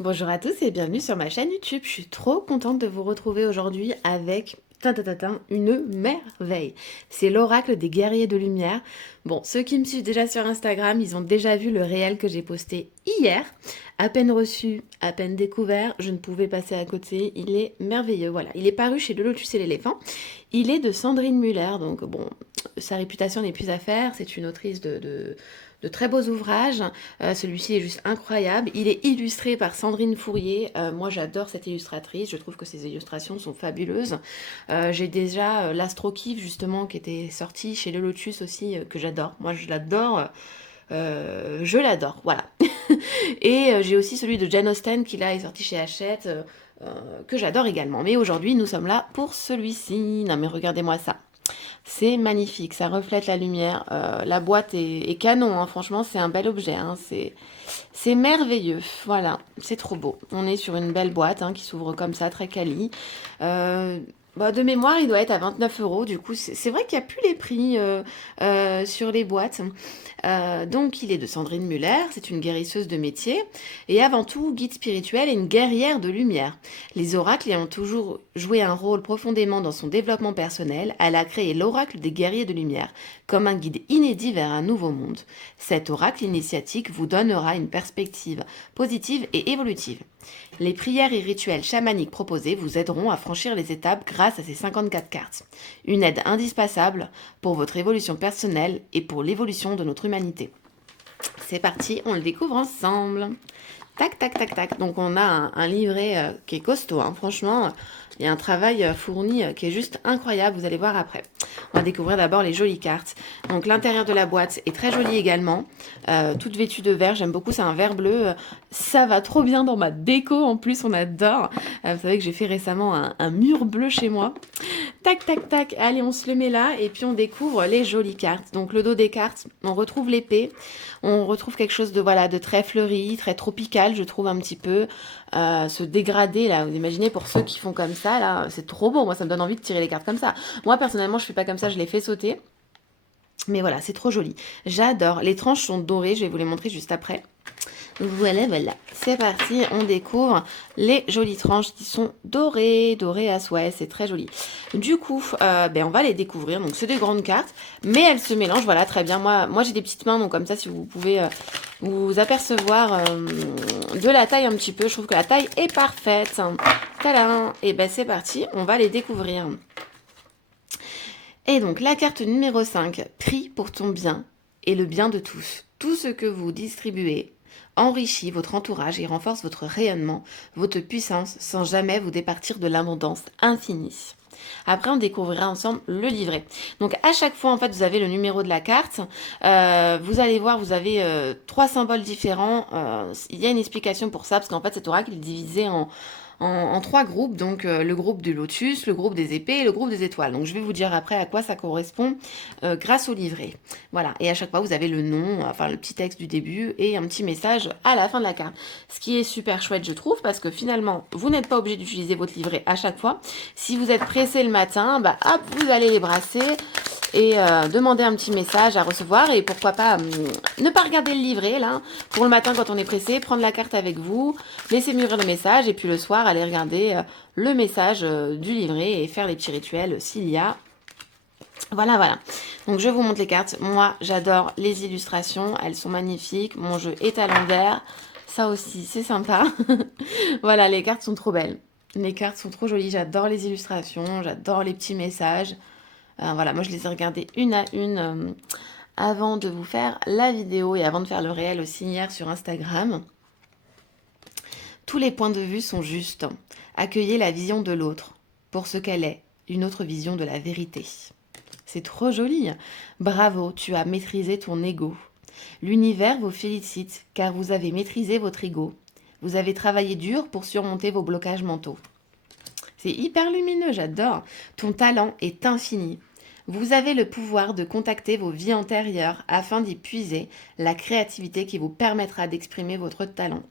Bonjour à tous et bienvenue sur ma chaîne YouTube. Je suis trop contente de vous retrouver aujourd'hui avec une merveille. C'est l'oracle des guerriers de lumière. Bon, ceux qui me suivent déjà sur Instagram, ils ont déjà vu le réel que j'ai posté hier. À peine reçu, à peine découvert, je ne pouvais passer à côté. Il est merveilleux, voilà. Il est paru chez Le Lotus et l'éléphant. Il est de Sandrine Muller, donc bon, sa réputation n'est plus à faire. C'est une autrice de très beaux ouvrages. Celui-ci est juste incroyable. Il est illustré par Sandrine Fourier. Moi, j'adore cette illustratrice. Je trouve que ses illustrations sont fabuleuses. J'ai déjà l'Astro Kiff, justement, qui était sorti chez Le Lotus aussi, que j'adore. Moi, je l'adore. Je l'adore, voilà. Et j'ai aussi celui de Jane Austen qui là est sorti chez Hachette, que j'adore également. Mais aujourd'hui, nous sommes là pour celui-ci. Non mais regardez-moi ça. C'est magnifique, ça reflète la lumière. La boîte est canon, hein. Franchement, c'est un bel objet. Hein. C'est merveilleux. Voilà, c'est trop beau. On est sur une belle boîte hein, qui s'ouvre comme ça, très quali. Bah, de mémoire, il doit être à 29 euros. Du coup, c'est vrai qu'il n'y a plus les prix sur les boîtes. Donc, il est de Sandrine Muller. C'est une guérisseuse de métier. Et avant tout, guide spirituel et une guerrière de lumière. Les oracles y ont toujours joué un rôle profondément dans son développement personnel. Elle a créé l'oracle des guerriers de lumière comme un guide inédit vers un nouveau monde. Cet oracle initiatique vous donnera une perspective positive et évolutive. Les prières et rituels chamaniques proposés vous aideront à franchir les étapes grâce à ces 54 cartes. Une aide indispensable pour votre évolution personnelle et pour l'évolution de notre humanité. C'est parti, on le découvre ensemble. Tac, tac, tac, tac. Donc on a un livret qui est costaud. Hein. Franchement, il y a un travail fourni qui est juste incroyable. Vous allez voir après. On va découvrir d'abord les jolies cartes. Donc l'intérieur de la boîte est très joli également. Toute vêtue de vert. J'aime beaucoup. C'est un vert bleu. Ça va trop bien dans ma déco. En plus, on adore. Vous savez que j'ai fait récemment un mur bleu chez moi. Tac, tac, tac. Allez, on se le met là. Et puis on découvre les jolies cartes. Donc le dos des cartes, on retrouve l'épée. On retrouve quelque chose de voilà de très fleuri, très tropical, je trouve un petit peu. Ce dégradé là, vous imaginez pour ceux qui font comme ça là, c'est trop beau. Moi, ça me donne envie de tirer les cartes comme ça. Moi, personnellement, je fais pas comme ça, je les fais sauter. Mais voilà, c'est trop joli. J'adore. Les tranches sont dorées, je vais vous les montrer juste après. Voilà, voilà. C'est parti, on découvre les jolies tranches qui sont dorées, dorées à souhait, c'est très joli. Du coup, on va les découvrir. Donc, c'est des grandes cartes, mais elles se mélangent, voilà, très bien. Moi j'ai des petites mains, donc comme ça, si vous pouvez vous apercevoir de la taille un petit peu, je trouve que la taille est parfaite. Tadam! Et ben, c'est parti, on va les découvrir. Et donc, la carte numéro 5, prie pour ton bien et le bien de tous. Tout ce que vous distribuez enrichit votre entourage et renforce votre rayonnement, votre puissance, sans jamais vous départir de l'abondance infinie. Après, on découvrira ensemble le livret. Donc, à chaque fois, en fait, vous avez le numéro de la carte. Vous allez voir, vous avez 3 symboles différents. Il y a une explication pour ça, parce qu'en fait, cet oracle est divisé en 3 groupes, donc le groupe du lotus, le groupe des épées et le groupe des étoiles. Donc je vais vous dire après à quoi ça correspond grâce au livret. Voilà, et à chaque fois vous avez le nom, enfin le petit texte du début et un petit message à la fin de la carte. Ce qui est super chouette je trouve, parce que finalement vous n'êtes pas obligé d'utiliser votre livret à chaque fois. Si vous êtes pressé le matin, bah hop, vous allez les brasser et demander un petit message à recevoir, et pourquoi pas ne pas regarder le livret là pour le matin quand on est pressé, prendre la carte avec vous, laisser mûrir le message et puis le soir aller regarder le message du livret et faire les petits rituels s'il y a. Voilà, voilà. Donc je vous montre les cartes. Moi j'adore les illustrations, elles sont magnifiques. Mon jeu est à l'envers, ça aussi c'est sympa. Voilà, les cartes sont trop belles. Les cartes sont trop jolies, j'adore les illustrations, j'adore les petits messages. Voilà, moi je les ai regardées une à une avant de vous faire la vidéo et avant de faire le réel aussi hier sur Instagram. Tous les points de vue sont justes. Accueillez la vision de l'autre pour ce qu'elle est, une autre vision de la vérité. C'est trop joli. Bravo, tu as maîtrisé ton ego. L'univers vous félicite car vous avez maîtrisé votre ego. Vous avez travaillé dur pour surmonter vos blocages mentaux. C'est hyper lumineux, j'adore. Ton talent est infini. Vous avez le pouvoir de contacter vos vies antérieures afin d'y puiser la créativité qui vous permettra d'exprimer votre talent.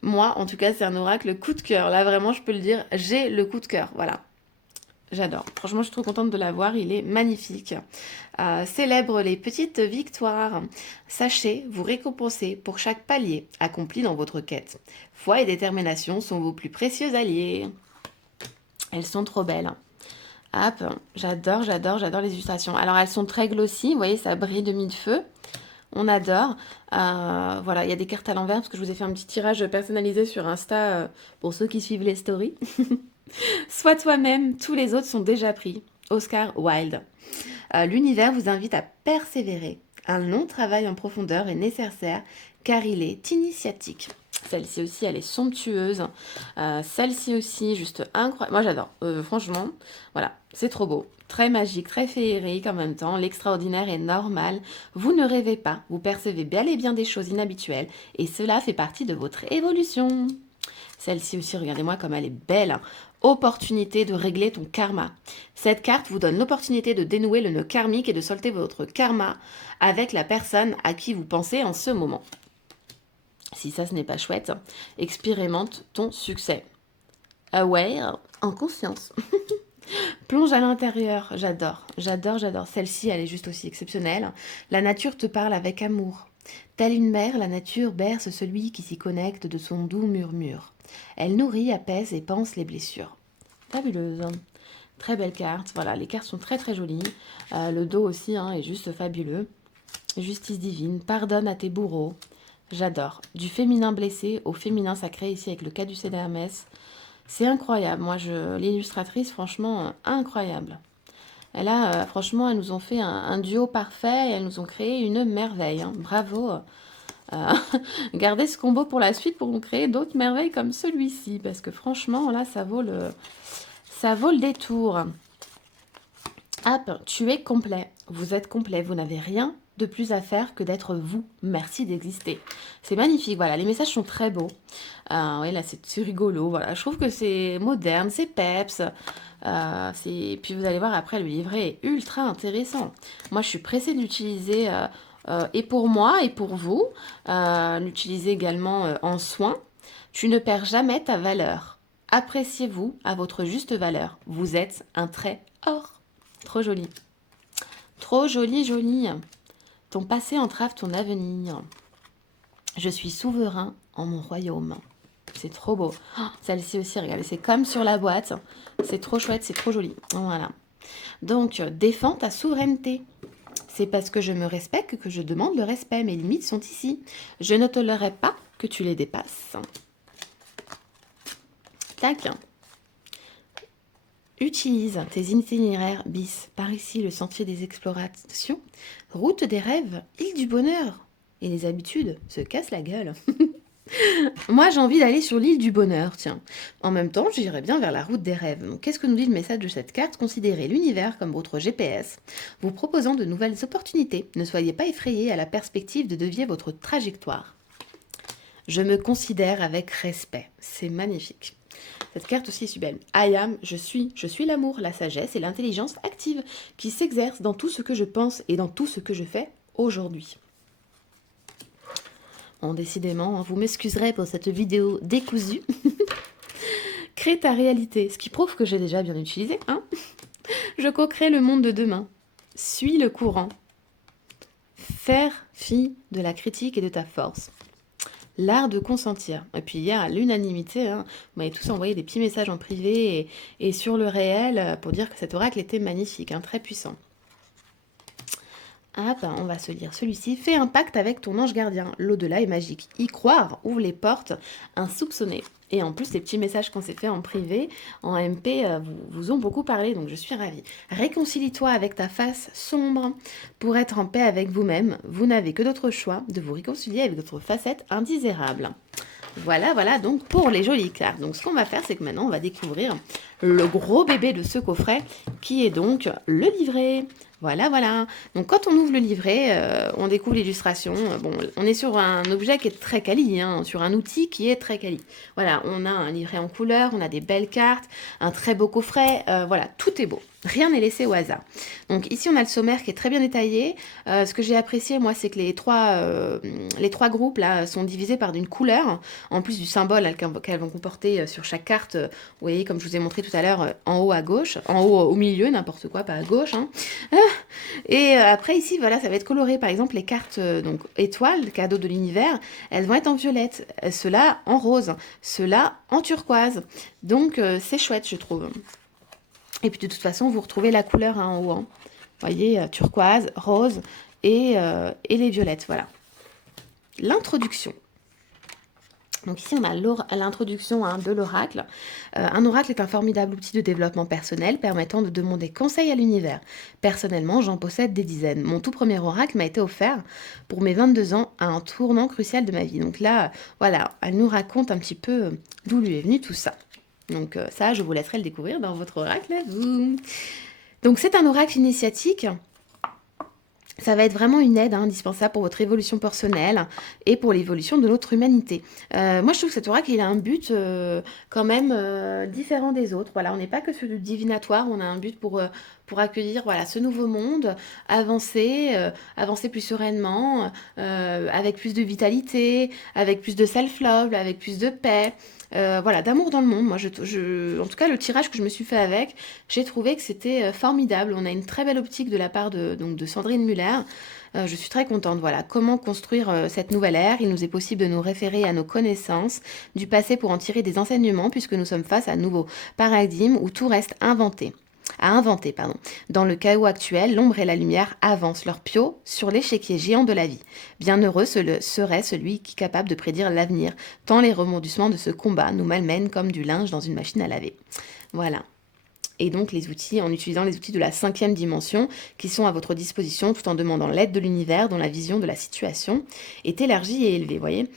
Moi, en tout cas, c'est un oracle coup de cœur. Là, vraiment, je peux le dire, j'ai le coup de cœur. Voilà. J'adore. Franchement, je suis trop contente de l'avoir. Il est magnifique. Célèbre les petites victoires. Sachez vous récompenser pour chaque palier accompli dans votre quête. Foi et détermination sont vos plus précieux alliés. Elles sont trop belles. Hop, j'adore les illustrations. Alors, elles sont très glossy. Vous voyez, ça brille de mille feux. On adore. Voilà, il y a des cartes à l'envers parce que je vous ai fait un petit tirage personnalisé sur Insta pour ceux qui suivent les stories. Sois toi-même, tous les autres sont déjà pris. Oscar Wilde. L'univers vous invite à persévérer. Un long travail en profondeur est nécessaire car il est initiatique. Celle-ci aussi, elle est somptueuse. Celle-ci aussi, juste incroyable. Moi, j'adore. Franchement, voilà, c'est trop beau. Très magique, très féerique en même temps. L'extraordinaire est normal. Vous ne rêvez pas. Vous percevez bel et bien des choses inhabituelles. Et cela fait partie de votre évolution. Celle-ci aussi, regardez-moi comme elle est belle. Opportunité de régler ton karma. Cette carte vous donne l'opportunité de dénouer le nœud karmique et de solder votre karma avec la personne à qui vous pensez en ce moment. Si ça, ce n'est pas chouette, expérimente ton succès. Aware, en conscience. Plonge à l'intérieur, j'adore. Celle-ci, elle est juste aussi exceptionnelle. La nature te parle avec amour. Telle une mère, la nature berce celui qui s'y connecte de son doux murmure. Elle nourrit, apaise et panse les blessures. Fabuleuse. Très belle carte. Voilà, les cartes sont très très jolies. Le dos aussi est juste fabuleux. Justice divine, pardonne à tes bourreaux. J'adore. Du féminin blessé au féminin sacré, ici avec le caducée d'Hermès. C'est incroyable. Moi, l'illustratrice, franchement, incroyable. Franchement, elles nous ont fait un duo parfait et elles nous ont créé une merveille. Bravo. Gardez ce combo pour la suite pour nous créer d'autres merveilles comme celui-ci. Parce que franchement, là, ça vaut le détour. Hop, tu es complet. Vous êtes complet. Vous n'avez rien de plus à faire que d'être vous. Merci d'exister. C'est magnifique, voilà, les messages sont très beaux. Oui, là, c'est rigolo, voilà. Je trouve que c'est moderne, c'est peps. Puis vous allez voir, après, le livret est ultra intéressant. Moi, je suis pressée de l'utiliser et pour moi et pour vous. L'utiliser également en soins. Tu ne perds jamais ta valeur. Appréciez-vous à votre juste valeur. Vous êtes un trait or. Trop joli. Trop joli. Ton passé entrave ton avenir. Je suis souverain en mon royaume. C'est trop beau. Oh, celle-ci aussi, regardez, c'est comme sur la boîte. C'est trop chouette, c'est trop joli. Voilà. Donc, défends ta souveraineté. C'est parce que je me respecte que je demande le respect. Mes limites sont ici. Je ne tolérerai pas que tu les dépasses. Tac. Utilise tes itinéraires bis. Par ici, le sentier des explorations. Route des rêves, île du bonheur. Et les habitudes se cassent la gueule. Moi, j'ai envie d'aller sur l'île du bonheur, tiens. En même temps, j'irai bien vers la route des rêves. Donc, qu'est-ce que nous dit le message de cette carte? Considérez l'univers comme votre GPS, vous proposant de nouvelles opportunités. Ne soyez pas effrayés à la perspective de dévier votre trajectoire. Je me considère avec respect. C'est magnifique. Cette carte aussi est sublime. I am, je suis l'amour, la sagesse et l'intelligence active qui s'exercent dans tout ce que je pense et dans tout ce que je fais aujourd'hui. Bon, décidément, vous m'excuserez pour cette vidéo décousue. Crée ta réalité, ce qui prouve que j'ai déjà bien utilisé. Je co-crée le monde de demain. Suis le courant. Faire fi de la critique et de ta force. L'art de consentir. Et puis hier, à l'unanimité, vous m'avez tous envoyé des petits messages en privé et sur le réel pour dire que cet oracle était magnifique, très puissant. On va se lire celui-ci. Fais un pacte avec ton ange gardien. L'au-delà est magique. Y croire ouvre les portes insoupçonnées. Et en plus, les petits messages qu'on s'est fait en privé, en MP, vous ont beaucoup parlé, donc je suis ravie. Réconcilie-toi avec ta face sombre pour être en paix avec vous-même. Vous n'avez que d'autre choix de vous réconcilier avec votre facette indésirable. Voilà, donc pour les jolies cartes. Donc ce qu'on va faire, c'est que maintenant, on va découvrir le gros bébé de ce coffret, qui est donc le livret. Voilà, voilà. Donc quand on ouvre le livret, on découvre l'illustration. Bon, on est sur un objet qui est très quali, hein, sur un outil qui est très quali. Voilà, on a un livret en couleur, on a des belles cartes, un très beau coffret. Voilà, tout est beau. Rien n'est laissé au hasard. Donc ici, on a le sommaire qui est très bien détaillé. Ce que j'ai apprécié, moi, c'est que les trois groupes là sont divisés par une couleur, en plus du symbole qu'elles vont comporter sur chaque carte. Vous voyez, comme je vous ai montré tout à l'heure, en haut à gauche, en haut au milieu, n'importe quoi, pas à gauche. Hein. Et après ici, voilà, ça va être coloré. Par exemple, les cartes donc étoiles, cadeau de l'univers, elles vont être en violette. Ceux-là en rose, ceux-là en turquoise. Donc c'est chouette, je trouve. Et puis de toute façon, vous retrouvez la couleur hein, en haut. Hein. Vous voyez, turquoise, rose et les violettes. Voilà. L'introduction. Donc ici, on a l'introduction hein, de l'oracle. Un oracle est un formidable outil de développement personnel permettant de demander conseil à l'univers. Personnellement, j'en possède des dizaines. Mon tout premier oracle m'a été offert pour mes 22 ans à un tournant crucial de ma vie. Donc là, voilà, elle nous raconte un petit peu d'où lui est venu tout ça. Donc ça, je vous laisserai le découvrir dans votre oracle à vous. Donc c'est un oracle initiatique. Ça va être vraiment une aide hein, indispensable pour votre évolution personnelle et pour l'évolution de notre humanité. Moi, je trouve que cet oracle, il a un but quand même différent des autres. Voilà, on n'est pas que sur du divinatoire, on a un but pour accueillir voilà, ce nouveau monde, avancer plus sereinement, avec plus de vitalité, avec plus de self-love, avec plus de paix. Voilà, d'amour dans le monde. Moi, en tout cas, le tirage que je me suis fait avec, j'ai trouvé que c'était formidable. On a une très belle optique de la part de Sandrine Muller. Je suis très contente. Voilà, comment construire cette nouvelle ère. Il nous est possible de nous référer à nos connaissances du passé pour en tirer des enseignements, puisque nous sommes face à un nouveau paradigme où tout reste inventé. À inventer, pardon. Dans le chaos actuel, l'ombre et la lumière avancent leur piot sur l'échiquier géant de la vie. Bienheureux serait celui qui est capable de prédire l'avenir, tant les rebondissements de ce combat nous malmènent comme du linge dans une machine à laver. Voilà. Et donc les outils, en utilisant les outils de la 5e dimension qui sont à votre disposition tout en demandant l'aide de l'univers dont la vision de la situation est élargie et élevée, voyez.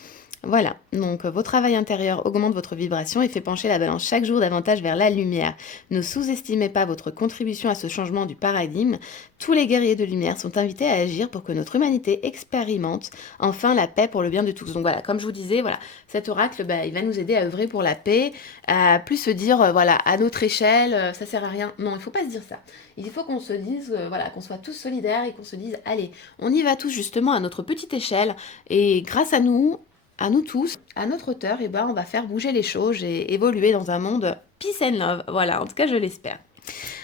Voilà, donc vos travail intérieur augmente votre vibration et fait pencher la balance chaque jour davantage vers la lumière. Ne sous-estimez pas votre contribution à ce changement du paradigme. Tous les guerriers de lumière sont invités à agir pour que notre humanité expérimente enfin la paix pour le bien de tous. Donc voilà, comme je vous disais, voilà, cet oracle, il va nous aider à œuvrer pour la paix, à plus se dire, voilà, à notre échelle, ça sert à rien. Non, il ne faut pas se dire ça. Il faut qu'on se dise, voilà, qu'on soit tous solidaires et qu'on se dise, allez, on y va tous justement à notre petite échelle et grâce à nous tous, à notre hauteur, et on va faire bouger les choses et évoluer dans un monde peace and love. Voilà, en tout cas, je l'espère.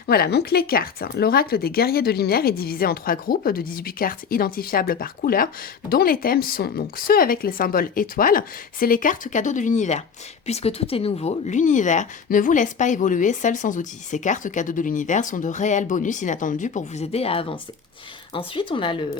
Voilà, donc les cartes. L'oracle des guerriers de lumière est divisé en 3 groupes de 18 cartes identifiables par couleur, dont les thèmes sont donc ceux avec les symboles étoiles, c'est les cartes cadeaux de l'univers. Puisque tout est nouveau, l'univers ne vous laisse pas évoluer seul sans outils. Ces cartes cadeaux de l'univers sont de réels bonus inattendus pour vous aider à avancer. Ensuite, on a le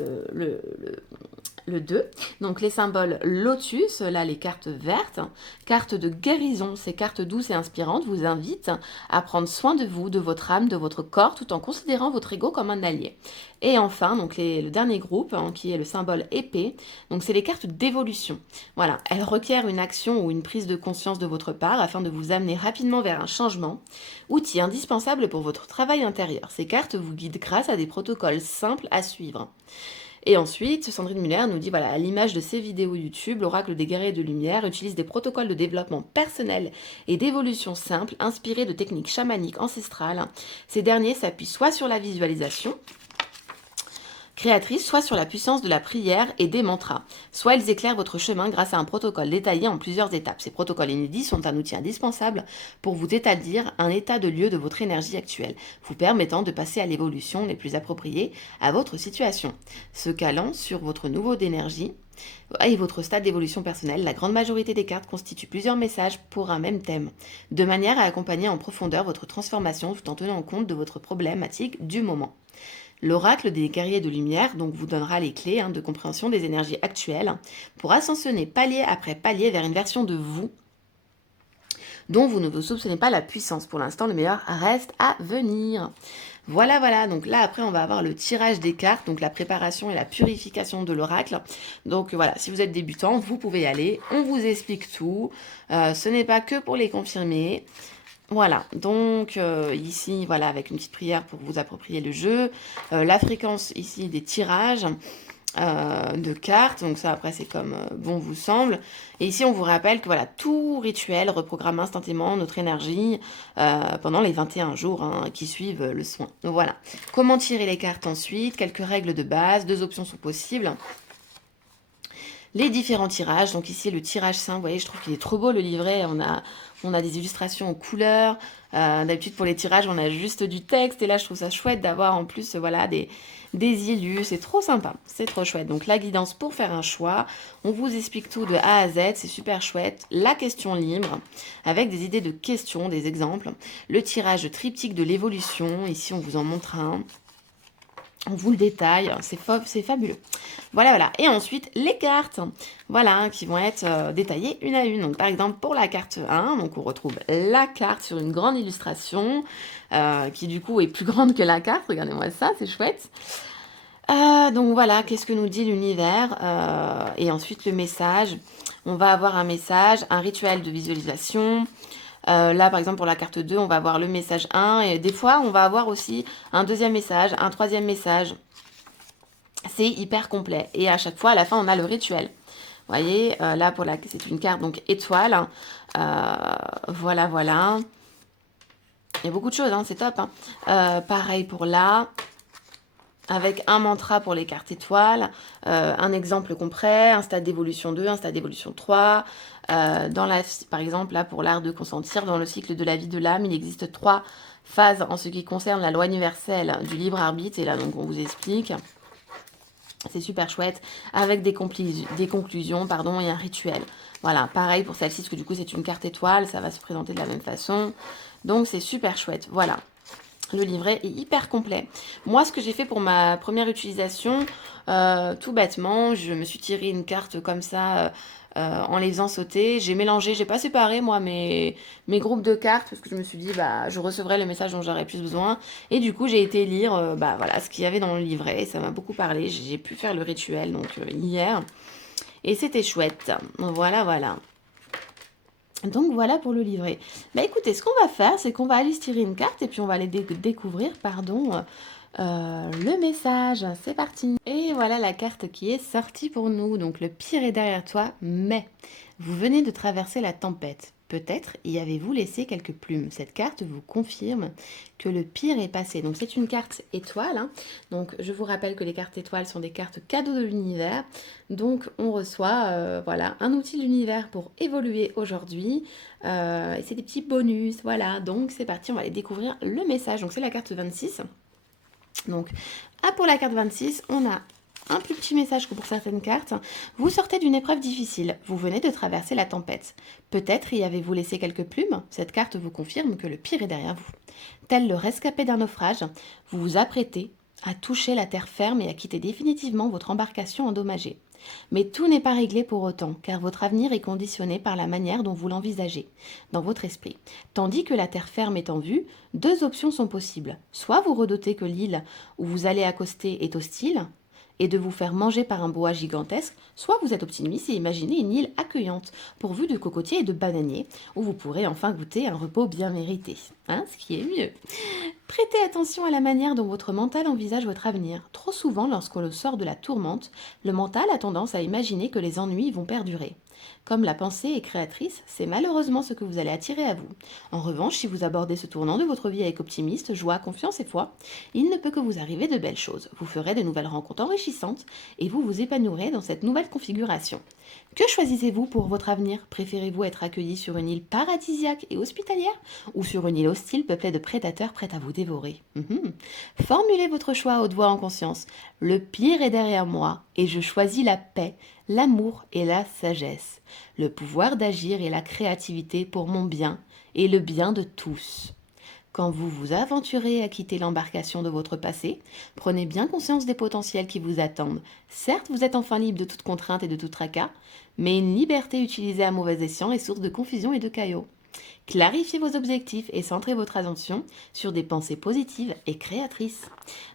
2, donc les symboles lotus, là les cartes vertes, cartes de guérison, ces cartes douces et inspirantes vous invitent à prendre soin de vous, de votre âme, de votre corps, tout en considérant votre ego comme un allié. Et enfin, donc le dernier groupe, hein, qui est le symbole épée, donc c'est les cartes d'évolution. Voilà, elles requièrent une action ou une prise de conscience de votre part afin de vous amener rapidement vers un changement, outil indispensable pour votre travail intérieur. Ces cartes vous guident grâce à des protocoles simples à suivre. Et ensuite, Sandrine Muller nous dit, voilà, à l'image de ses vidéos YouTube, l'oracle des guerriers de lumière utilise des protocoles de développement personnel et d'évolution simple, inspirés de techniques chamaniques ancestrales. Ces derniers s'appuient soit sur la visualisation créatrice, soit sur la puissance de la prière et des mantras. Soit ils éclairent votre chemin grâce à un protocole détaillé en plusieurs étapes. Ces protocoles inédits sont un outil indispensable pour vous établir un état de lieu de votre énergie actuelle, vous permettant de passer à l'évolution les plus appropriées à votre situation. Se calant sur votre niveau d'énergie et votre stade d'évolution personnelle, la grande majorité des cartes constituent plusieurs messages pour un même thème, de manière à accompagner en profondeur votre transformation tout en tenant compte de votre problématique du moment. L'oracle des guerriers de lumière donc vous donnera les clés de compréhension des énergies actuelles pour ascensionner palier après palier vers une version de vous dont vous ne vous soupçonnez pas la puissance. Pour l'instant, le meilleur reste à venir. Voilà, donc là après on va avoir le tirage des cartes, donc la préparation et la purification de l'oracle. Donc voilà, si vous êtes débutant, vous pouvez y aller, on vous explique tout, ce n'est pas que pour les confirmer. Voilà, donc ici, voilà, avec une petite prière pour vous approprier le jeu. La fréquence ici des tirages de cartes, donc ça après c'est comme bon vous semble. Et ici on vous rappelle que voilà, tout rituel reprogramme instantanément notre énergie pendant les 21 jours qui suivent le soin. Donc voilà, comment tirer les cartes ensuite, quelques règles de base, 2 options sont possibles. Les différents tirages, donc ici le tirage saint, vous voyez, je trouve qu'il est trop beau le livret, on a des illustrations en couleurs. D'habitude pour les tirages on a juste du texte, et là je trouve ça chouette d'avoir en plus voilà, des illus, c'est trop sympa, c'est trop chouette. Donc la guidance pour faire un choix, on vous explique tout de A à Z, c'est super chouette. La question libre, avec des idées de questions, des exemples. Le tirage triptyque de l'évolution, ici on vous en montre un. On vous le détaille, c'est fabuleux. Voilà, voilà. Et ensuite, les cartes, voilà, qui vont être détaillées une à une. Donc, par exemple, pour la carte 1, donc on retrouve la carte sur une grande illustration, qui du coup est plus grande que la carte. Regardez-moi ça, c'est chouette. Donc voilà, qu'est-ce que nous dit l'univers et ensuite le message. On va avoir un message, un rituel de visualisation. Là, par exemple, pour la carte 2, on va avoir le message 1. Et des fois, on va avoir aussi un deuxième message, un troisième message. C'est hyper complet. Et à chaque fois, à la fin, on a le rituel. Vous voyez, là, c'est une carte donc étoile. Voilà, voilà. Il y a beaucoup de choses, hein, c'est top. Pareil pour là. Avec un mantra pour les cartes étoiles, un exemple concret, un stade d'évolution 2, un stade d'évolution 3. Par exemple, là, pour l'art de consentir, dans le cycle de la vie de l'âme, il existe 3 phases en ce qui concerne la loi universelle du libre arbitre. Et là, donc, on vous explique. C'est super chouette, avec des conclusions et un rituel. Voilà, pareil pour celle-ci, parce que du coup, c'est une carte étoile, ça va se présenter de la même façon. Donc, c'est super chouette. Voilà. Le livret est hyper complet. Moi, ce que j'ai fait pour ma première utilisation, tout bêtement, je me suis tiré une carte comme ça en les faisant sauter. J'ai mélangé, j'ai pas séparé moi mes groupes de cartes parce que je me suis dit bah je recevrai le message dont j'aurais plus besoin. Et du coup, j'ai été lire bah voilà ce qu'il y avait dans le livret et ça m'a beaucoup parlé. J'ai pu faire le rituel donc hier et c'était chouette. Voilà, voilà. Donc voilà pour le livret. Bah écoutez, ce qu'on va faire, c'est qu'on va aller se tirer une carte et puis on va aller découvrir, le message. C'est parti. Et voilà la carte qui est sortie pour nous. Donc le pire est derrière toi, mais vous venez de traverser la tempête. Peut-être y avez-vous laissé quelques plumes. Cette carte vous confirme que le pire est passé. Donc c'est une carte étoile, hein. Donc je vous rappelle que les cartes étoiles sont des cartes cadeaux de l'univers. Donc on reçoit voilà, un outil de l'univers pour évoluer aujourd'hui. Et c'est des petits bonus. Voilà, donc c'est parti, on va aller découvrir le message. Donc c'est la carte 26. Donc pour la carte 26, on a un plus petit message que pour certaines cartes. Vous sortez d'une épreuve difficile. Vous venez de traverser la tempête. Peut-être y avez-vous laissé quelques plumes. Cette carte vous confirme que le pire est derrière vous. Tel le rescapé d'un naufrage, vous vous apprêtez à toucher la terre ferme et à quitter définitivement votre embarcation endommagée. Mais tout n'est pas réglé pour autant, car votre avenir est conditionné par la manière dont vous l'envisagez, dans votre esprit. Tandis que la terre ferme est en vue, 2 options sont possibles. Soit vous redoutez que l'île où vous allez accoster est hostile, et de vous faire manger par un boa gigantesque, soit vous êtes optimiste et imaginez une île accueillante, pourvue de cocotiers et de bananiers, où vous pourrez enfin goûter un repos bien mérité. Ce qui est mieux. Prêtez attention à la manière dont votre mental envisage votre avenir. Trop souvent, lorsqu'on sort de la tourmente, le mental a tendance à imaginer que les ennuis vont perdurer. Comme la pensée est créatrice, c'est malheureusement ce que vous allez attirer à vous. En revanche, si vous abordez ce tournant de votre vie avec optimisme, joie, confiance et foi, il ne peut que vous arriver de belles choses. Vous ferez de nouvelles rencontres enrichissantes et vous vous épanouirez dans cette nouvelle configuration. Que choisissez-vous pour votre avenir? Préférez-vous être accueilli sur une île paradisiaque et hospitalière ou sur une île hostile peuplée de prédateurs prêts à vous dévorer? Formulez votre choix à haute voix en conscience. Le pire est derrière moi et je choisis la paix, l'amour et la sagesse, le pouvoir d'agir et la créativité pour mon bien et le bien de tous. Quand vous vous aventurez à quitter l'embarcation de votre passé, prenez bien conscience des potentiels qui vous attendent. Certes, vous êtes enfin libre de toute contrainte et de tout tracas, mais une liberté utilisée à mauvais escient est source de confusion et de chaos. Clarifiez vos objectifs et centrez votre attention sur des pensées positives et créatrices.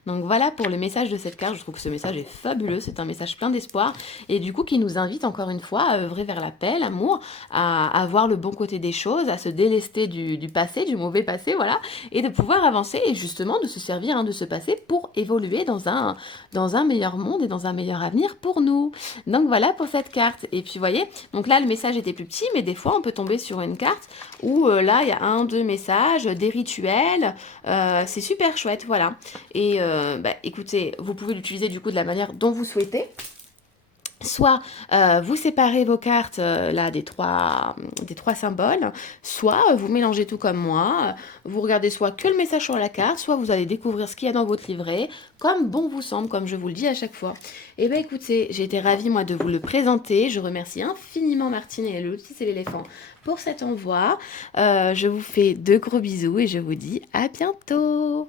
Donc voilà pour le message de cette carte. Je trouve que ce message est fabuleux. C'est un message plein d'espoir et du coup qui nous invite encore une fois à œuvrer vers la paix, l'amour, à voir le bon côté des choses, à se délester du passé, du mauvais passé, voilà, et de pouvoir avancer et justement de se servir de ce passé pour évoluer dans un meilleur monde et dans un meilleur avenir pour nous. Donc voilà pour cette carte. Et puis vous voyez, donc là le message était plus petit, mais des fois on peut tomber sur une carte où là il y a un, deux messages, des rituels, c'est super chouette, voilà. Et écoutez, vous pouvez l'utiliser du coup de la manière dont vous souhaitez. Soit vous séparez vos cartes là des trois symboles, soit vous mélangez tout comme moi, vous regardez soit que le message sur la carte, soit vous allez découvrir ce qu'il y a dans votre livret, comme bon vous semble, comme je vous le dis à chaque fois. Et bien écoutez, j'ai été ravie moi de vous le présenter, je remercie infiniment Martine et le petit c'est l'éléphant pour cet envoi. Je vous fais de gros bisous et je vous dis à bientôt.